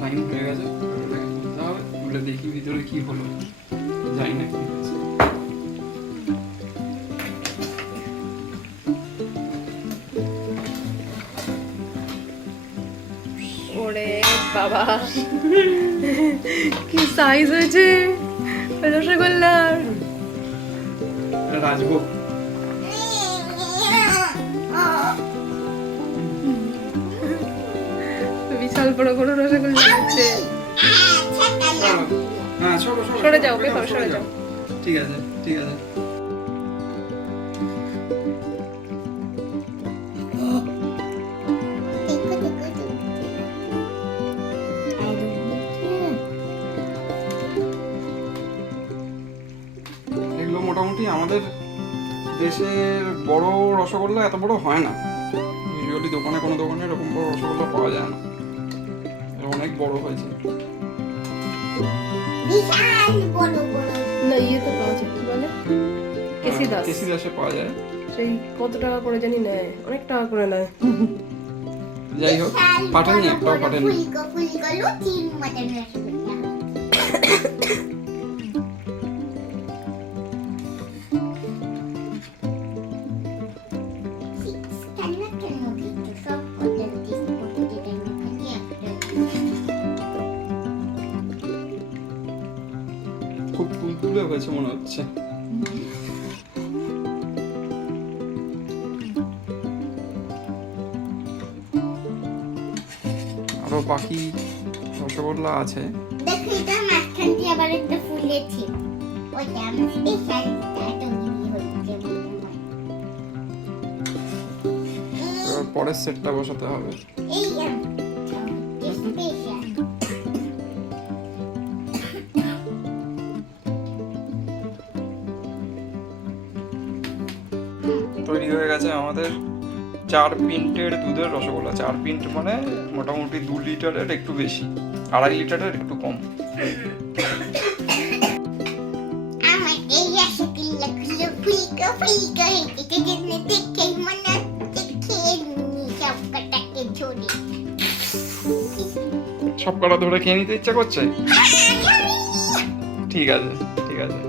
Time হয়ে গেছে, বলে দেখি ভিতরে কি হলো, জানি না কি হয়েছে। ওরে বাবা কি সাইজ হয়েছে রসগোল্লার। রাজভোগ বিশাল বড় বড় রসগোল্লা আছে। হ্যাঁ সরে যাও, সরে যাও। ঠিক আছে ঠিক আছে। এগুলো মোটামুটি আমাদের দেশের বড় রসগোল্লা এত বড় হয় না। ইউজুয়ালি দোকানে কোনো দোকানে এরকম বড় রসগোল্লা পাওয়া যায় না, অনেক বড় হয়েছে। না ইয়ে তো পাওয়া যায়, বলে কেসি দাসে পাওয়া যায়। সেই কত টাকা করে জানি নেয়, অনেক টাকা করে নেয়। যাই হোক, পাঠানি একটাও পাঠানি। খুব তুলতুলে হয়েছে মনে হচ্ছে। আরো বাকি রসগোল্লা আছে। দেখো এটা মাঝখান দিয়ে আবার একটা ফুলেছে, ওইটা আমার স্পেশাল টাটুগিরি হচ্ছে মনে হয়। এবার পরের সেটটা বসাতে হবে। এই স্পেশাল তৈরি হয়ে গেছে আমাদের 4 পিন্টের দুধের রসগোল্লা। 4 পিন্ট মানে মোটামুটি 2 লিটারের একটু বেশি, 2.5 লিটারের একটু কম। আমার এই রসগোল্লা গুলো ফুলকা ফুলকা এটা জন্য দেখে মনে হচ্ছে খেয়ে নি সব কটাকে ঝরে। সব কটা ধরে খেয়ে নিতে ইচ্ছা করছে। ঠিক আছে ঠিক আছে।